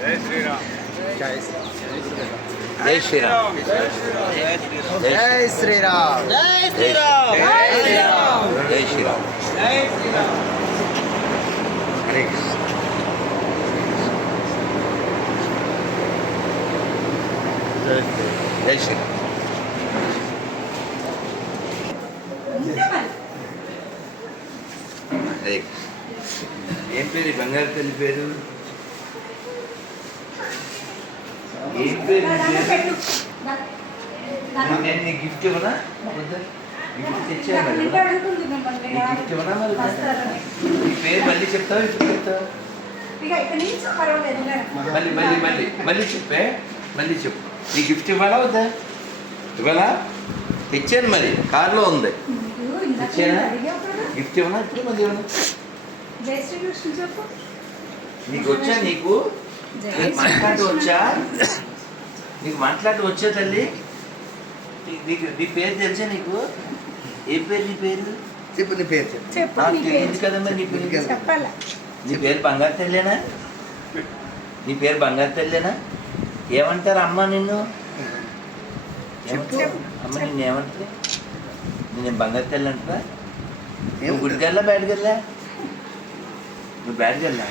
జై శ్రీరామ్. జై శ్రీరామ్. జై శ్రీరామ్. జై శ్రీరామ్. జై శ్రీరామ్. ఏం పేరు? బంగారు తల్లి పేరు? ఏం పేరు? నేను నీకు గిఫ్ట్ ఇవ్వనా? వద్దా? గిఫ్ట్ తెచ్చాను గిఫ్ట్ ఇవ్వనా మరి? నీ పేరు మళ్ళీ చెప్తావా? ఇప్పుడు చెప్తావా? మళ్ళీ మళ్ళీ మళ్ళీ మళ్ళీ చెప్పే? మళ్ళీ చెప్పు. నీ గిఫ్ట్ ఇవ్వాలా వద్దా? ఇవ్వాలా? తెచ్చాను మరి. కార్లో ఉంది. గిఫ్ట్ ఇవ్వనా? ఇప్పుడు మళ్ళీ ఇవ్వనా? నీకు వచ్చా నీకు? వచ్చా నీకు మాట్లాడి వచ్చా తల్లి? నీ- నీకు నీ పేరు తెలుసా నీకు? ఏ పేరు నీ పేరు? చెప్పు నీ పేరు చెప్పు. నాకు తెలియదు కదమ్మా నీ పేరు? చెప్పాలా? నీ పేరు బంగారు తల్లేనా? నీ పేరు బంగారు తల్లేనా? ఏమంటారు అమ్మ నిన్ను? అమ్మ నిన్ను ఏమంటారు? నేను బంగారు తల్లి అంటారా? నువ్వు గుడిగల్లా బయటకెళ్ళా నువ్వు బయటకెళ్ళా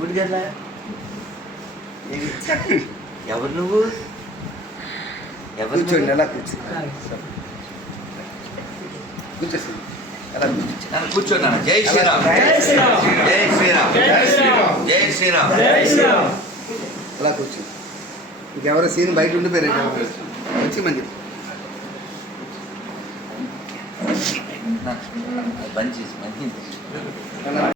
గుడిగల్లా ఎవరు నువ్వు? ఎవరు కూర్చోండి? అలా కూర్చోండి. కూర్చోండి. అలా కూర్చోండి. నన్ను కూర్చోన్నా జై శ్రీరామ్. జై శ్రీరామ్. జై శ్రీరామ్. జై శ్రీరామ్. జై అలా కూర్చోండి. ఇంకెవరో సీన్ బయట ఉండిపోయారు వచ్చి మంచి మంచి మంచి